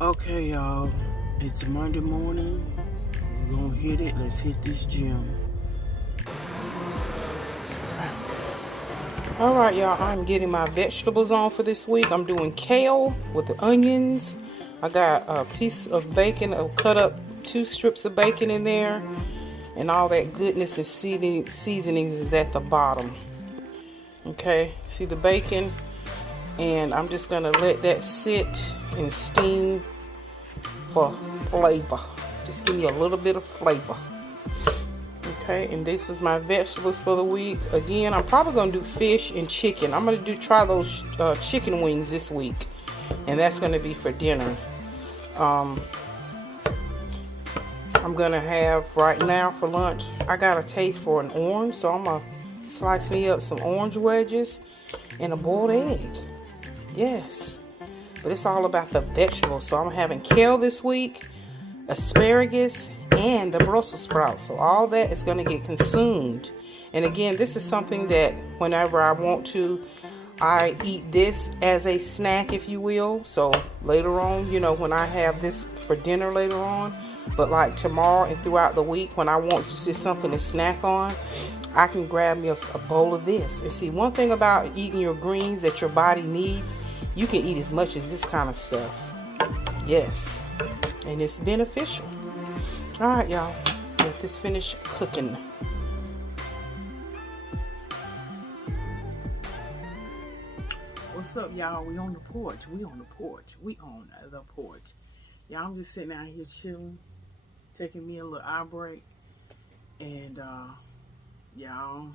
Okay, y'all, it's Monday morning. We're gonna hit it. Let's hit this gym. All right, y'all, I'm getting my vegetables on for this week. I'm doing kale with the onions. I got a piece of bacon. I'll cut up 2 strips of bacon in there, and all that goodness and seasonings is at the bottom. Okay, see the bacon? And I'm just gonna let that sit and steam for flavor. Just give me a little bit of flavor. Okay, and this is my vegetables for the week. Again, I'm probably gonna do fish and chicken. I'm gonna try those chicken wings this week, and that's gonna be for dinner. Um, I'm gonna have right now for lunch. I got a taste for an orange, so I'm gonna slice me up some orange wedges and a boiled egg. Yes, but it's all about the vegetables. So I'm having kale this week, asparagus, and the Brussels sprouts. So all that is going to get consumed. And again, this is something that whenever I want to, I eat this as a snack, if you will. So later on, you know, when I have this for dinner later on, but like tomorrow and throughout the week, when I want just something to snack on, I can grab me a bowl of this. And see, one thing about eating your greens that your body needs, you can eat as much as this kind of stuff. Yes, and it's beneficial. All right, y'all, let this finish cooking. What's up, y'all? We on the porch. We on the porch. Y'all, I'm just sitting out here chilling, taking me a little eye break. And y'all,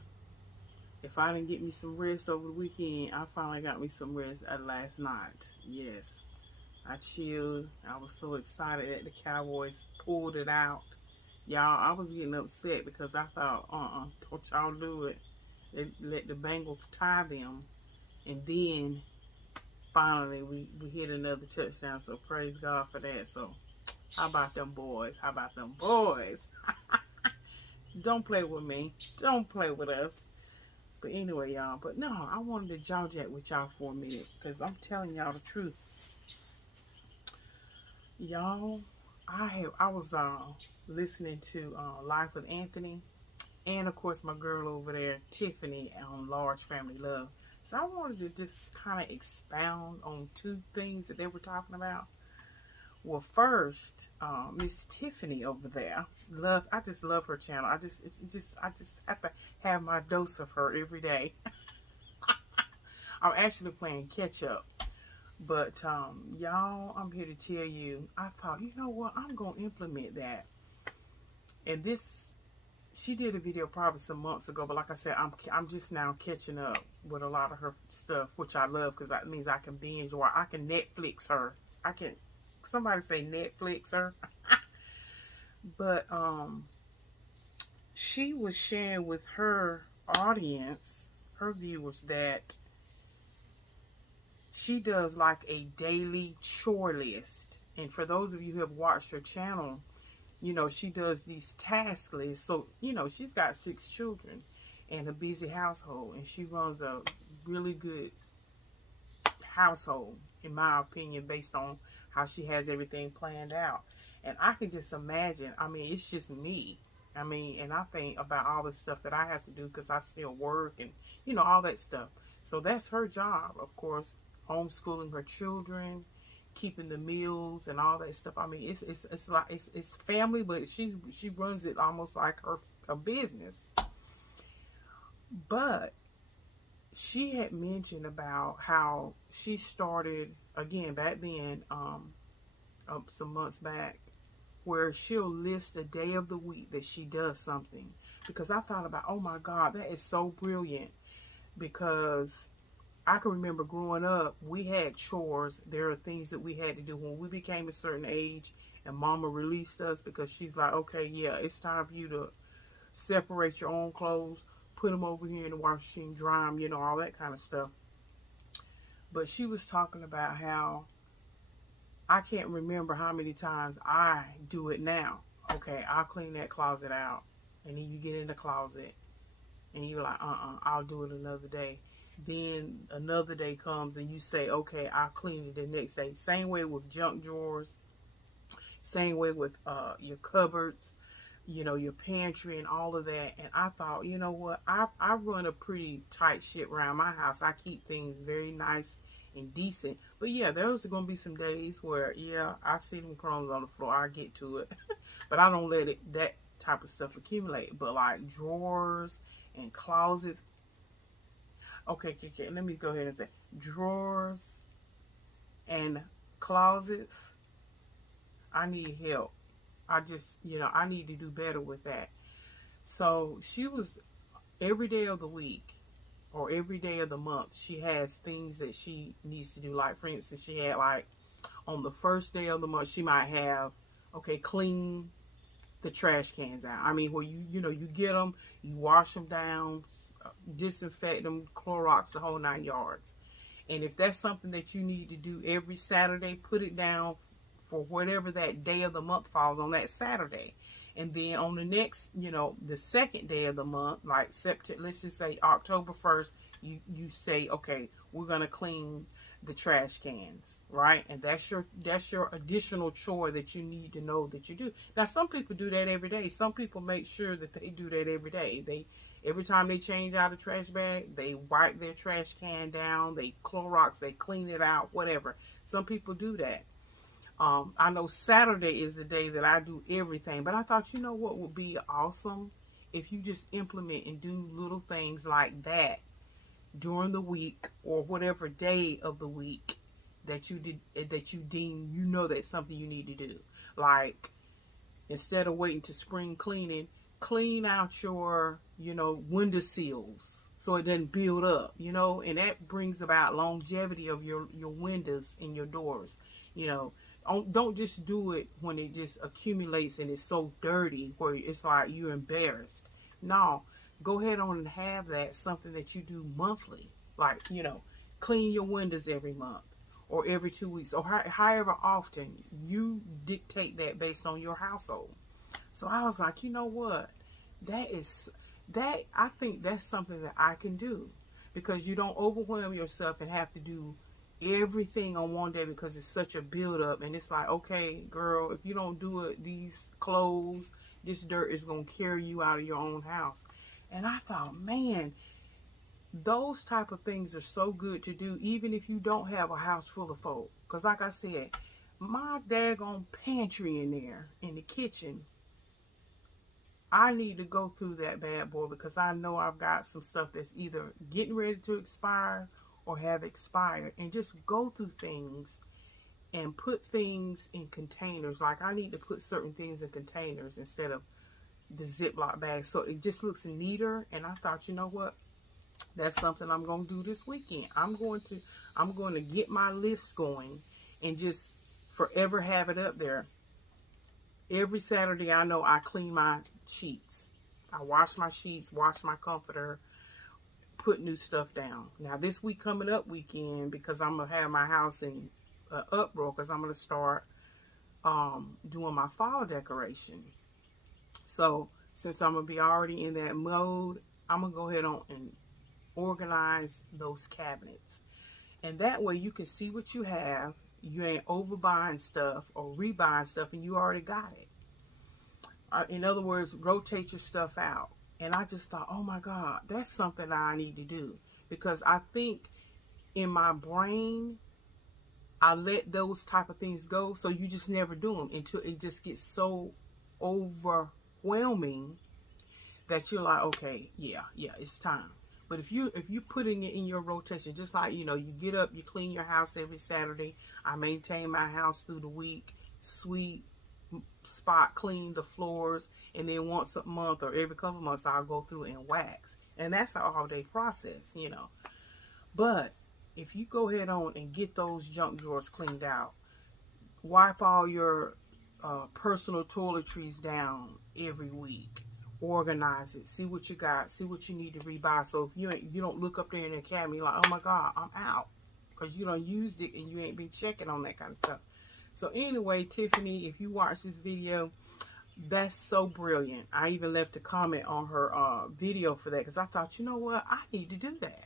if I didn't get me some rest over the weekend, I finally got me some rest last night. Yes, I chilled. I was so excited that the Cowboys pulled it out. Y'all, I was getting upset because I thought, don't y'all do it. They let the Bengals tie them. And then finally we hit another touchdown. So praise God for that. So how about them boys? Don't play with me. Don't play with us. But anyway, y'all. But no, I wanted to jaw jack with y'all for a minute. Because I'm telling y'all the truth. Y'all, I was listening to Life with Anthony, and of course my girl over there, Tiffany, on Large Family Love. So I wanted to just kind of expound on 2 things that they were talking about. Well, first, Miss Tiffany over there, I just love her channel. I just have to have my dose of her every day. I'm actually playing catch up. But y'all, I'm here to tell you, I thought, you know what, I'm gonna implement that. And this, she did a video probably some months ago, but like I said, I'm just now catching up with a lot of her stuff, which I love because that means I can binge or I can Netflix her. Somebody say Netflix her. But she was sharing with her audience, her viewers, that she does like a daily chore list. And for those of you who have watched her channel, you know, she does these task lists. So, you know, she's got 6 children and a busy household. And she runs a really good household, in my opinion, based on how she has everything planned out. And I can just imagine, I mean, it's just me. I mean, and I think about all the stuff that I have to do because I still work and, you know, all that stuff. So that's her job, of course, homeschooling her children, keeping the meals and all that stuff. I mean, it's like it's family, but she runs it almost like her business. But she had mentioned about how she started again back then, some months back, where she'll list a day of the week that she does something. Because I thought about, oh my God, that is so brilliant. Because I can remember growing up, we had chores. There are things that we had to do when we became a certain age, and Mama released us because she's like, okay, yeah, it's time for you to separate your own clothes, put them over here in the washing machine, dry them, you know, all that kind of stuff. But she was talking about how I can't remember how many times I do it now. Okay, I'll clean that closet out. And then you get in the closet and you're like, I'll do it another day. then another day comes and you say, okay, I'll clean it the next day. Same way with junk drawers, same way with your cupboards, you know, your pantry and all of that. And I thought, you know what, I run a pretty tight ship around my house. I keep things very nice and decent. But yeah, there's going to be some days where, yeah, I see them crumbs on the floor. I get to it. But I don't let that type of stuff accumulate. But like drawers and closets. Okay, let me go ahead and say drawers and closets. I need help. I just, you know, I need to do better with that. So she was every day of the week or every day of the month, she has things that she needs to do. Like, for instance, she had like on the first day of the month, she might have, okay, clean the trash cans out. I mean, where you know, you get them, you wash them down, disinfect them, Clorox, the whole 9 yards. And if that's something that you need to do every Saturday, put it down for whatever that day of the month falls on that Saturday. And then on the next, you know, the second day of the month, like September, let's just say October 1st, you say, okay, we're going to clean the trash cans, right? And that's your additional chore that you need to know that you do. Now, some people do that every day. Some people make sure that they do that every day. Every time they change out a trash bag, they wipe their trash can down, they Clorox, they clean it out, whatever. Some people do that. I know Saturday is the day that I do everything, but I thought, you know what would be awesome if you just implement and do little things like that during the week or whatever day of the week that you deem, you know, that's something you need to do. Like, instead of waiting to spring cleaning, clean out your, you know, window sills so it doesn't build up, you know, and that brings about longevity of your windows and your doors. You know, don't just do it when it just accumulates and it's so dirty where it's like you're embarrassed. No, go ahead on and have that something that you do monthly. Like, you know, clean your windows every month or every 2 weeks or however often. You dictate that based on your household. So I was like, you know what? I think that's something that I can do, because you don't overwhelm yourself and have to do everything on one day because it's such a build up, and it's like, okay, girl, if you don't do it, these clothes, this dirt is going to carry you out of your own house. And I thought, man, those type of things are so good to do, even if you don't have a house full of folk. Because like I said, my daggone pantry in there in the kitchen, I need to go through that bad boy, because I know I've got some stuff that's either getting ready to expire or have expired, and just go through things and put things in containers. Like, I need to put certain things in containers instead of the Ziploc bags, so it just looks neater. And I thought, you know what, that's something I'm going to do this weekend. I'm going to get my list going and just forever have it up there. Every Saturday, I know I clean my sheets. I wash my sheets, wash my comforter, put new stuff down. Now, this week coming up weekend, because I'm going to have my house in uproar, because I'm going to start doing my fall decoration. So, since I'm going to be already in that mode, I'm going to go ahead on and organize those cabinets. And that way you can see what you have. You ain't overbuying stuff or rebuying stuff, and you already got it. In other words, rotate your stuff out. And I just thought, oh my God, that's something that I need to do. Because I think in my brain, I let those type of things go. So you just never do them until it just gets so overwhelming that you're like, okay, yeah, it's time. But if you putting it in your rotation, just like, you know, you get up, you clean your house every Saturday. I maintain my house through the week, sweep, spot clean the floors, and then once a month or every couple of months I'll go through and wax. And that's an all-day process, you know. But if you go ahead on and get those junk drawers cleaned out, wipe all your personal toiletries down every week, organize it, see what you got, see what you need to rebuy. So if you don't look up there in the cabinet, you're like, oh my God, I'm out, because you don't used it and you ain't been checking on that kind of stuff. So anyway, Tiffany, if you watch this video, that's so brilliant. I even left a comment on her video for that, because I thought, you know what, I need to do that.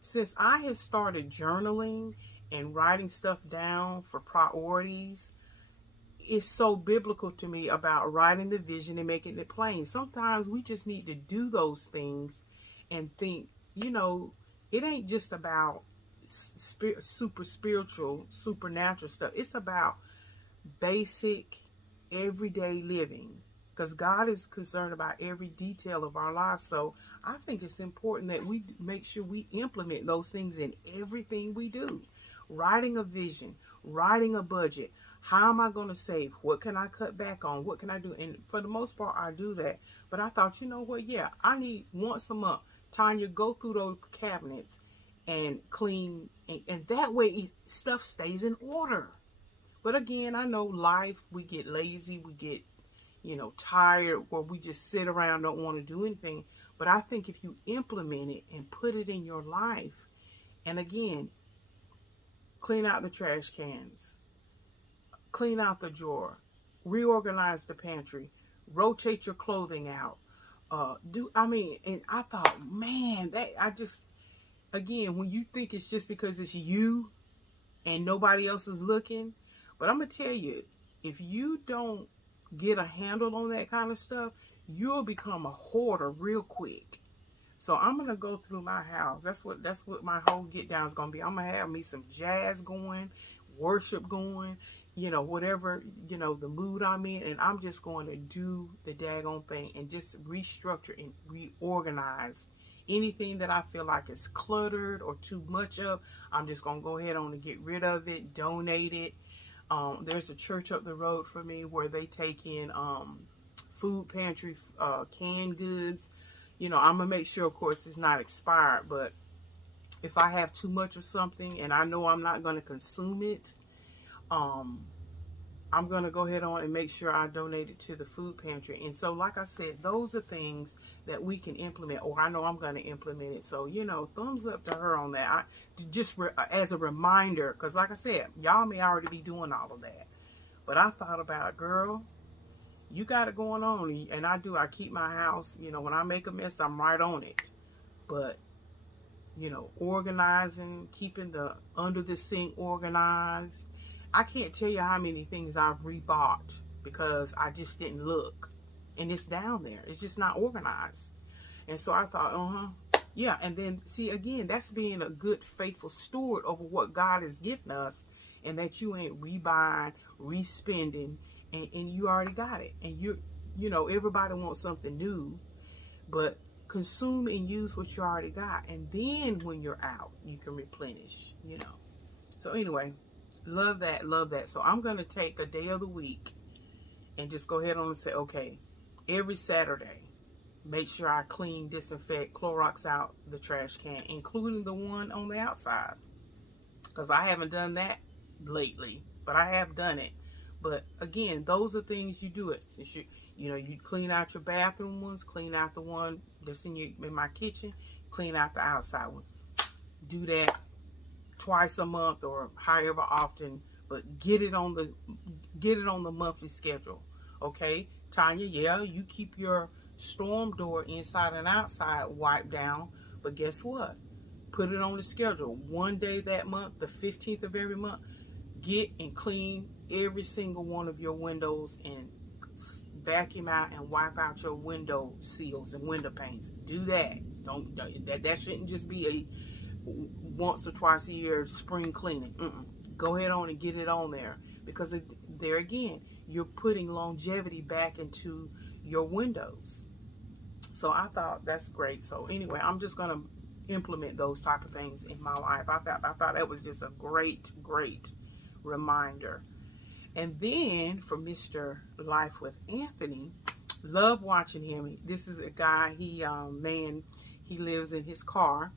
Since I have started journaling and writing stuff down for priorities, it's so biblical to me about writing the vision and making it plain. Sometimes we just need to do those things and think, you know, it ain't just about super spiritual, supernatural stuff. It's about basic, everyday living. Because God is concerned about every detail of our lives. So I think it's important that we make sure we implement those things in everything we do. Writing a vision, writing a budget. How am I going to save? What can I cut back on? What can I do? And for the most part, I do that. But I thought, you know what? Yeah, I need once a month, Tonya, go through those cabinets and clean. And that way, stuff stays in order. But again, I know life, we get lazy, we get, tired, or we just sit around, don't want to do anything. But I think if you implement it and put it in your life, and again, clean out the trash cans, clean out the drawer, reorganize the pantry, rotate your clothing out. And I thought, man, again, when you think it's just because it's you and nobody else is looking, but I'm going to tell you, if you don't get a handle on that kind of stuff, you'll become a hoarder real quick. So I'm going to go through my house. That's what my whole get down is going to be. I'm going to have me some jazz going, worship going, whatever, the mood I'm in. And I'm just going to do the daggone thing and just restructure and reorganize anything that I feel like is cluttered or too much of. I'm just going to go ahead on and get rid of it, donate it. There's a church up the road for me where they take in food pantry, canned goods. I'm going to make sure, of course, it's not expired. But if I have too much of something and I know I'm not going to consume it, I'm going to go ahead on and make sure I donate it to the food pantry. And so, like I said, those are things that we can implement, or I know I'm going to implement it. So, thumbs up to her on that. As a reminder, because like I said, y'all may already be doing all of that. But I thought about, girl, you got it going on. And I do. I keep my house, when I make a mess, I'm right on it. But, organizing, keeping the under the sink organized. I can't tell you how many things I've rebought because I just didn't look. And it's down there. It's just not organized. And so I thought, yeah. And then, see, again, that's being a good, faithful steward over what God has given us, and that you ain't rebuying, respending, and you already got it. And everybody wants something new, but consume and use what you already got. And then when you're out, you can replenish, So anyway, love that. So I'm going to take a day of the week and just go ahead on and say, okay, every Saturday, make sure I clean, disinfect, Clorox out the trash can, including the one on the outside. Because I haven't done that lately, but I have done it. But again, those are things you do it. Since you clean out your bathroom ones, clean out the one that's in my kitchen, clean out the outside ones. Do that twice a month or however often, but get it on the monthly schedule. Okay, Tonya, yeah, you keep your storm door inside and outside wiped down, but guess what? Put it on the schedule. One day that month, the 15th of every month, get and clean every single one of your windows and vacuum out and wipe out your window seals and window panes. Do that. That shouldn't just be a once or twice a year spring cleaning. Go ahead on and get it on there, because there again, you're putting longevity back into your windows. So I thought that's great. So anyway, I'm just gonna implement those type of things in my life. I thought that was just a great reminder. And then for Mr. Life with Anthony, love watching him. This is a guy, he lives in his car.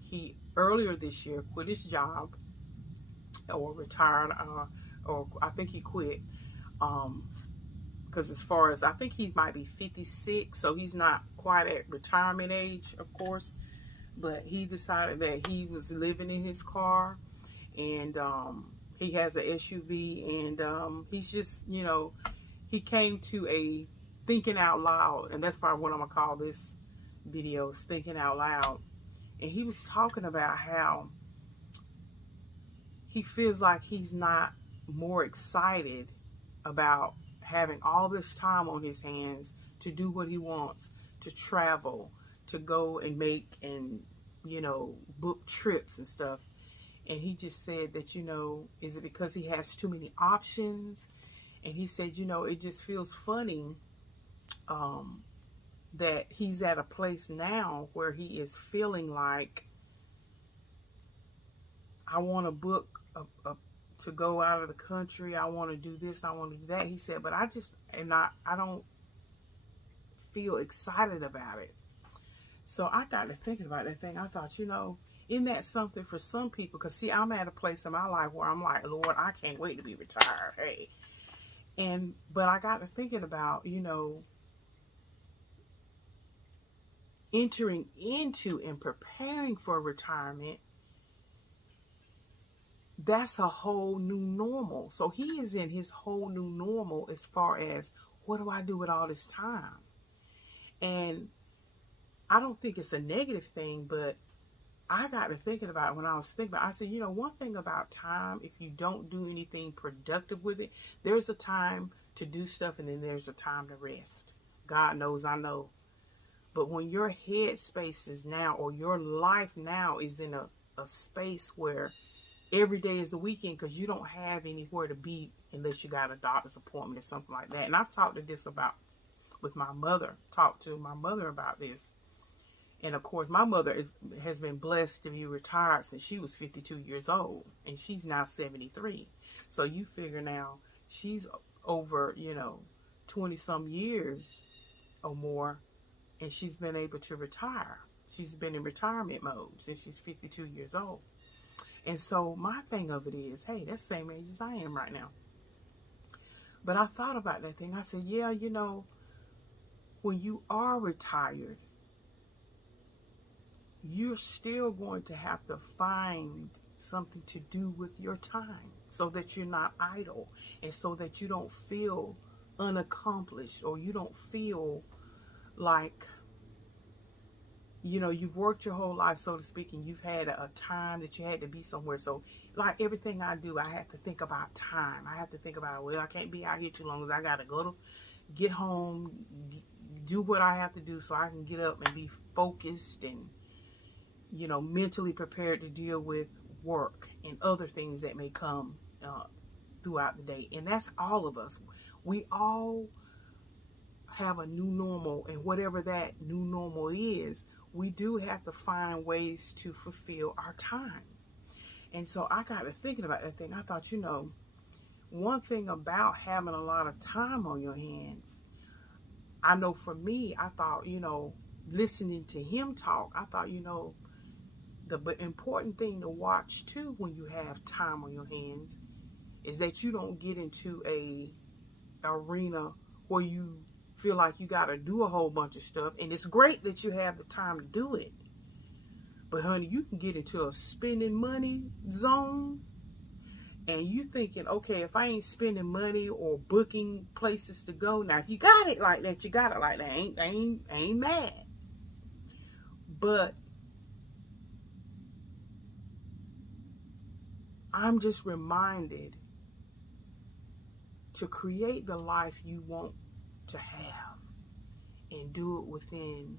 He earlier this year quit his job, or retired, or I think he quit, because as far as, I think he might be 56, so he's not quite at retirement age, of course, but he decided that he was living in his car, and he has an SUV, and he's just, he came to a thinking out loud, and that's probably what I'm gonna call this video, is thinking out loud. And he was talking about how he feels like he's not more excited about having all this time on his hands to do what he wants, to travel, to go and make and, book trips and stuff. And he just said that, is it because he has too many options? And he said, it just feels funny um, that he's at a place now where he is feeling like, I want to book to go out of the country. I want to do this and I want to do that. He said, but I don't feel excited about it. So I got to thinking about that thing. I thought, isn't that something for some people? Because see, I'm at a place in my life where I'm like, Lord, I can't wait to be retired. Hey. But I got to thinking about, entering into and preparing for retirement. That's a whole new normal. So he is in his whole new normal as far as, what do I do with all this time? And I don't think it's a negative thing, but I got to thinking about it when I was thinking about it. I said, one thing about time, if you don't do anything productive with it, there's a time to do stuff and then there's a time to rest. God knows, I know. But when your head space is now, or your life now is in a space where every day is the weekend because you don't have anywhere to be unless you got a doctor's appointment or something like that. And I've talked to my mother about this. And of course, my mother has been blessed to be retired since she was 52 years old, and she's now 73. So you figure now she's over, 20 some years or more, and she's been able to retire. She's been in retirement mode since she's 52 years old. And so my thing of it is, hey, that's the same age as I am right now. But I thought about that thing. I said, yeah, when you are retired, you're still going to have to find something to do with your time so that you're not idle and so that you don't feel unaccomplished, or you don't feel like, you've worked your whole life, so to speak, and you've had a time that you had to be somewhere. So like everything I do, I have to think about time. I have to think about, well, I can't be out here too long because I got to get home, do what I have to do so I can get up and be focused and, mentally prepared to deal with work and other things that may come throughout the day. And that's all of us. We all have a new normal, and whatever that new normal is, we do have to find ways to fulfill our time. And so I got to thinking about that thing. I thought, one thing about having a lot of time on your hands, I know for me, I thought, listening to him talk, I thought, the important thing to watch too when you have time on your hands is that you don't get into a arena where you feel like you got to do a whole bunch of stuff. And it's great that you have the time to do it, but honey, you can get into a spending money zone, and you thinking, okay, if I ain't spending money or booking places to go, now if you got it like that, you got it like that. I ain't mad. But I'm just reminded to create the life you want to have and do it within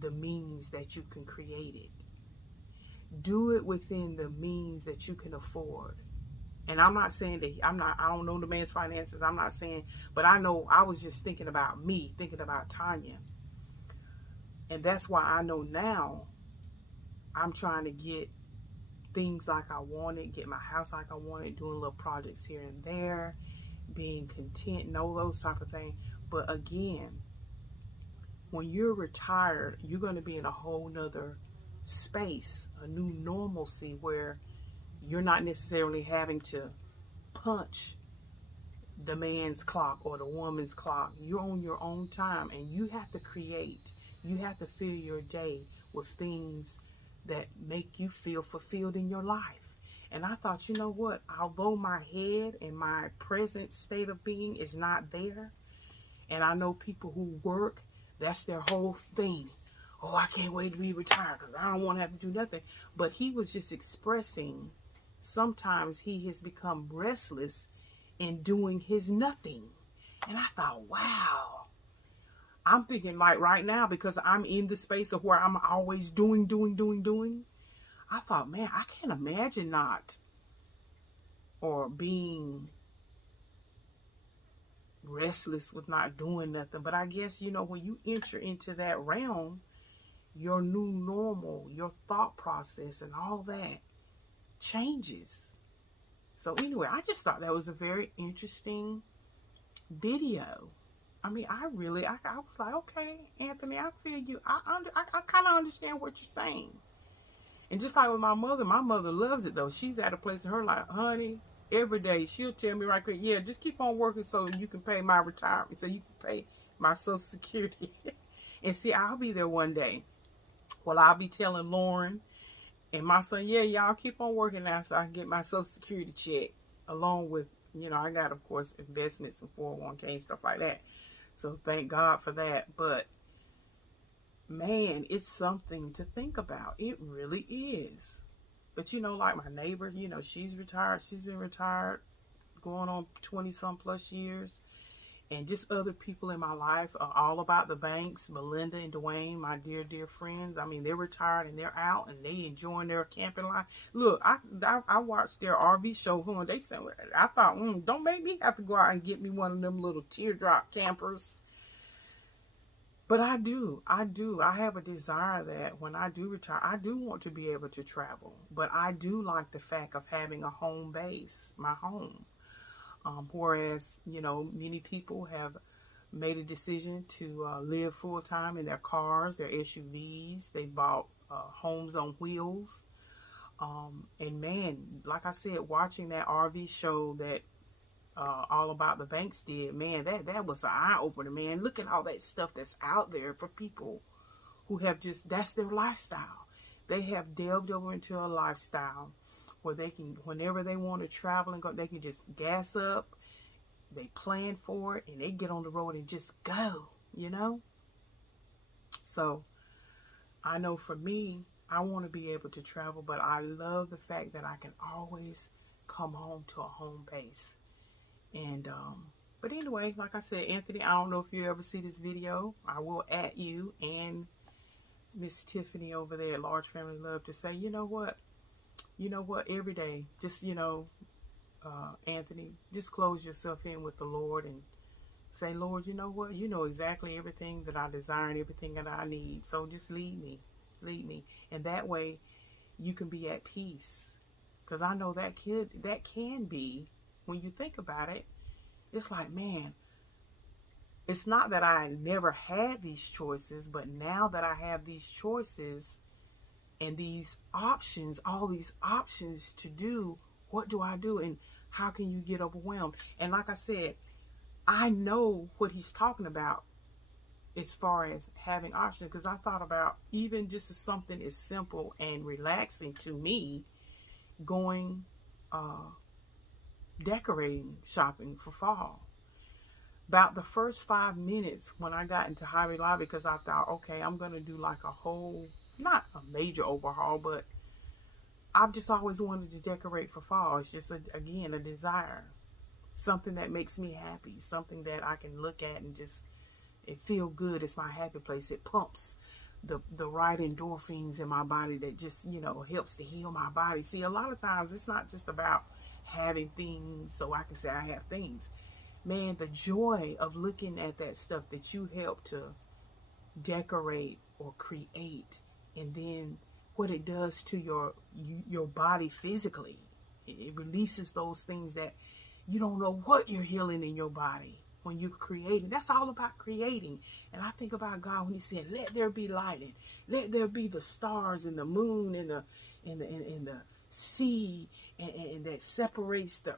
the means that you can create it. Do it within the means that you can afford. And I'm not saying that I don't know the man's finances. I'm not saying, but I know I was just thinking about me, thinking about Tonya. And that's why I know now I'm trying to get things like I wanted, get my house like I wanted, doing little projects here and there, being content, and all those type of things. But again, when you're retired, you're going to be in a whole nother space, a new normalcy where you're not necessarily having to punch the man's clock or the woman's clock. You're on your own time, and you have to create. You have to fill your day with things that make you feel fulfilled in your life. And I thought, you know what? Although my head and my present state of being is not there, and I know people who work, that's their whole thing. oh, I can't wait to be retired because I don't want to have to do nothing. But he was just expressing sometimes he has become restless in doing his nothing. And I thought, wow. I'm thinking like right now, because I'm in the space of where I'm always doing. I thought, man, I can't imagine not or being restless with not doing nothing. But I guess, when you enter into that realm, your new normal, your thought process and all that changes. So anyway, I just thought that was a very interesting video. I mean, I was like, okay, Anthony, I feel you. I kind of understand what you're saying. And just like with my mother loves it though. She's at a place in her life, honey, every day she'll tell me right quick, yeah, just keep on working so you can pay my retirement, so you can pay my Social Security. And see, I'll be there one day. Well, I'll be telling Lauren and my son, yeah, y'all keep on working now so I can get my Social Security check, along with, I got, of course, investments and 401k and stuff like that. So thank God for that. But man, it's something to think about. It really is. But like my neighbor, she's retired. She's been retired going on 20 some plus years. And just other people in my life are all about the banks. Melinda and Dwayne, my dear friends. I mean, they're retired and they're out and they enjoying their camping life. Look, I watched their RV show. They said, I thought, don't make me have to go out and get me one of them little teardrop campers. But I do. I have a desire that when I do retire, I do want to be able to travel. But I do like the fact of having a home base, my home. Whereas, many people have made a decision to live full time in their cars, their SUVs. They bought homes on wheels. And man, like I said, watching that RV show that all about the banks did, man, that was an eye opener, man. Look at all that stuff that's out there for people who have that's their lifestyle. They have delved over into a lifestyle where they can, whenever they want to travel and go, they can just gas up, they plan for it, and they get on the road and just go, So I know for me, I want to be able to travel, but I love the fact that I can always come home to a home base. And but anyway, like I said, Anthony, I don't know if you ever see this video. I will at you and Miss Tiffany over there at Large Family Love to say, you know what, every day, just Anthony, just close yourself in with the Lord and say, Lord, you know what, you know exactly everything that I desire and everything that I need, so just lead me, and that way you can be at peace. Because I know that can be, when you think about it, it's like, man, it's not that I never had these choices, but now that I have these choices and these options, all these options to do, what do I do? And how can you get overwhelmed? And like I said, I know what he's talking about as far as having options, because I thought about even just something as simple and relaxing to me, going decorating shopping for fall. About the first 5 minutes when I got into Hobby Lobby, because I thought, okay, I'm going to do like a whole, not a major overhaul, but I've just always wanted to decorate for fall. It's just, again, a desire. Something that makes me happy. Something that I can look at and just, it feel good. It's my happy place. It pumps the right endorphins in my body that just, helps to heal my body. See, a lot of times it's not just about having things so I can say I have things. Man, the joy of looking at that stuff that you help to decorate or create, and then what it does to your body physically. It releases those things that you don't know what you're healing in your body when you're creating. That's all about creating. And I think about God when he said, let there be light, and let there be the stars and the moon and the sea, and that separates the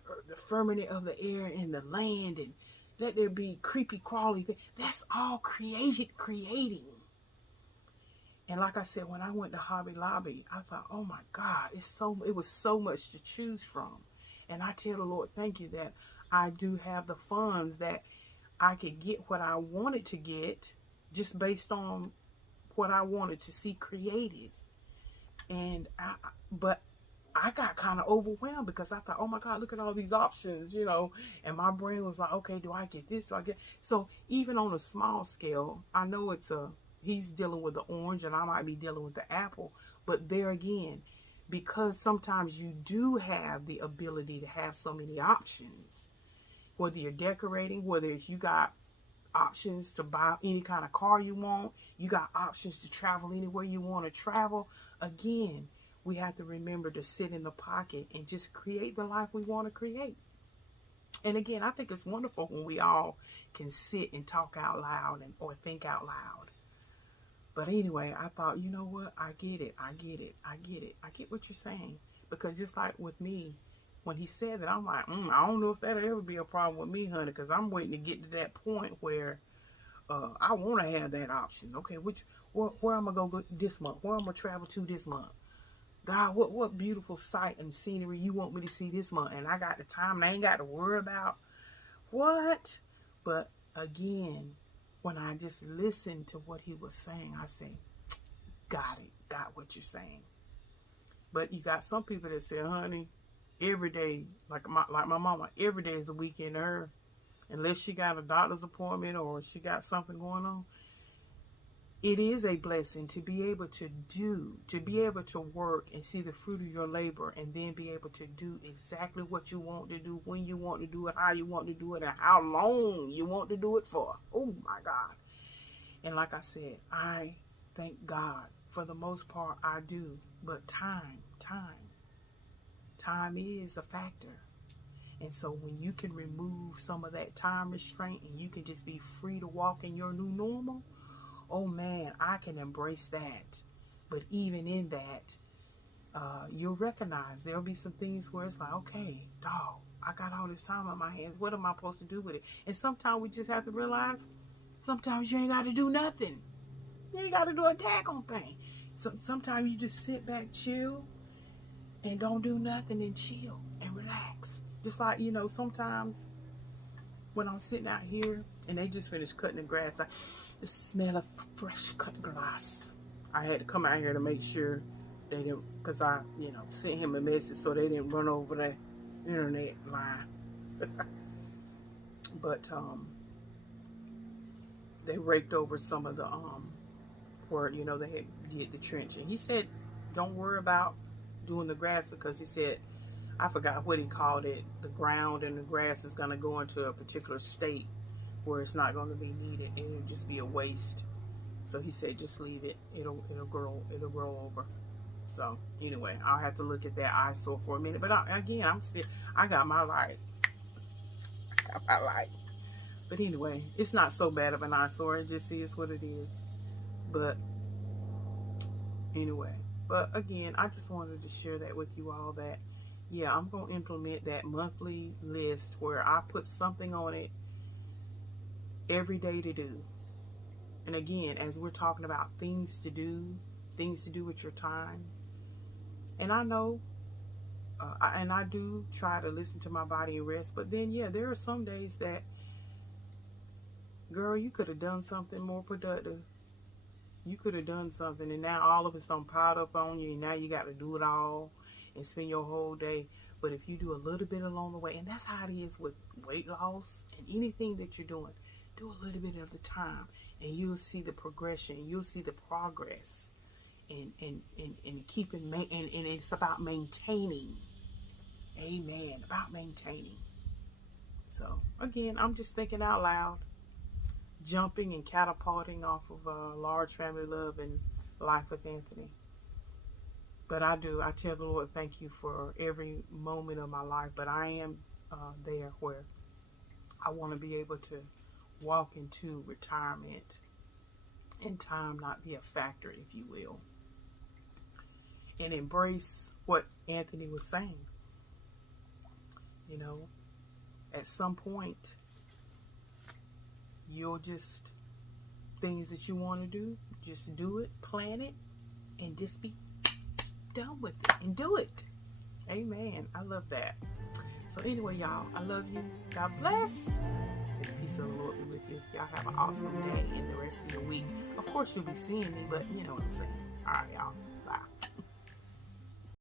firmament of the air and the land, and let there be creepy crawly thing. That's all creating. And like I said, when I went to Hobby Lobby, I thought, oh my God, it was so much to choose from. And I tell the Lord, thank you that I do have the funds that I could get what I wanted to get just based on what I wanted to see created. And but I got kind of overwhelmed because I thought, oh my God, look at all these options, you know. And my brain was like, okay, do I get this? Do I get? So even on a small scale, I know he's dealing with the orange and I might be dealing with the apple. But there again, because sometimes you do have the ability to have so many options, whether you're decorating, whether it's you got options to buy any kind of car you want, you got options to travel anywhere you want to travel. Again, we have to remember to sit in the pocket and just create the life we want to create. And again, I think it's wonderful when we all can sit and talk out loud or think out loud. But anyway, I thought, you know what? I get it. I get what you're saying. Because just like with me, when he said that, I'm like, I don't know if that'll ever be a problem with me, honey, because I'm waiting to get to that point where I want to have that option. Okay, where I'm going to go this month? Where I'm going to travel to this month? God, what beautiful sight and scenery you want me to see this month? And I got the time and I ain't got to worry about what? But again, when I just listened to what he was saying, I said, got what you're saying. But you got some people that say, honey, every day, like my mama, every day is the weekend to her. Unless she got a doctor's appointment or she got something going on. It is a blessing to be able to work and see the fruit of your labor and then be able to do exactly what you want to do, when you want to do it, how you want to do it, and how long you want to do it for. Oh my God. And like I said, I thank God. For the most part, I do. But time is a factor. And so when you can remove some of that time restraint and you can just be free to walk in your new normal, oh man, I can embrace that. But even in that, you'll recognize there'll be some things where it's like, okay, dog, I got all this time on my hands. What am I supposed to do with it? And sometimes we just have to realize, sometimes you ain't got to do nothing. You ain't got to do a daggone thing. So sometimes you just sit back, chill, and don't do nothing and chill and relax. Just like, you know, sometimes when I'm sitting out here and they just finished cutting the grass, the smell of fresh cut grass. I had to come out here to make sure they didn't, because I, sent him a message so they didn't run over the internet line. But they raked over some of the where they had did the trenching. He said, don't worry about doing the grass, because he said, I forgot what he called it, the ground and the grass is going to go into a particular state where it's not going to be needed and it'll just be a waste. So he said, just leave it. It'll grow over. So anyway, I'll have to look at that eyesore for a minute. But I got my light. But anyway, it's not so bad of an eyesore. It just is what it is. But anyway, again, I just wanted to share that with you all, that yeah, I'm going to implement that monthly list where I put something on it every day to do. And again, as we're talking about things to do with your time. And I know, and I do try to listen to my body and rest. But then, yeah, there are some days that, girl, you could have done something more productive. You could have done something, and now all of it's piled up on you, and now you got to do it all and spend your whole day. But if you do a little bit along the way, and that's how it is with weight loss and anything that you're doing, do a little bit at a time, and you'll see the progression, you'll see the progress, and keeping, and it's about maintaining. Amen. About maintaining. So again, I'm just thinking out loud, jumping and catapulting off of Large Family Love and Life with Anthony. But I tell the Lord, thank you for every moment of my life. But I am there where I want to be able to walk into retirement and time not be a factor, if you will. And embrace what Anthony was saying. At some point, you'll just, things that you want to do, just do it, plan it, and just be done with it and do it. Amen. I love that. So anyway, y'all, I love you. God bless. The peace of the Lord be with you. Y'all have an awesome day and the rest of your week. Of course, you'll be seeing me, but you know what I'm saying. All right, y'all.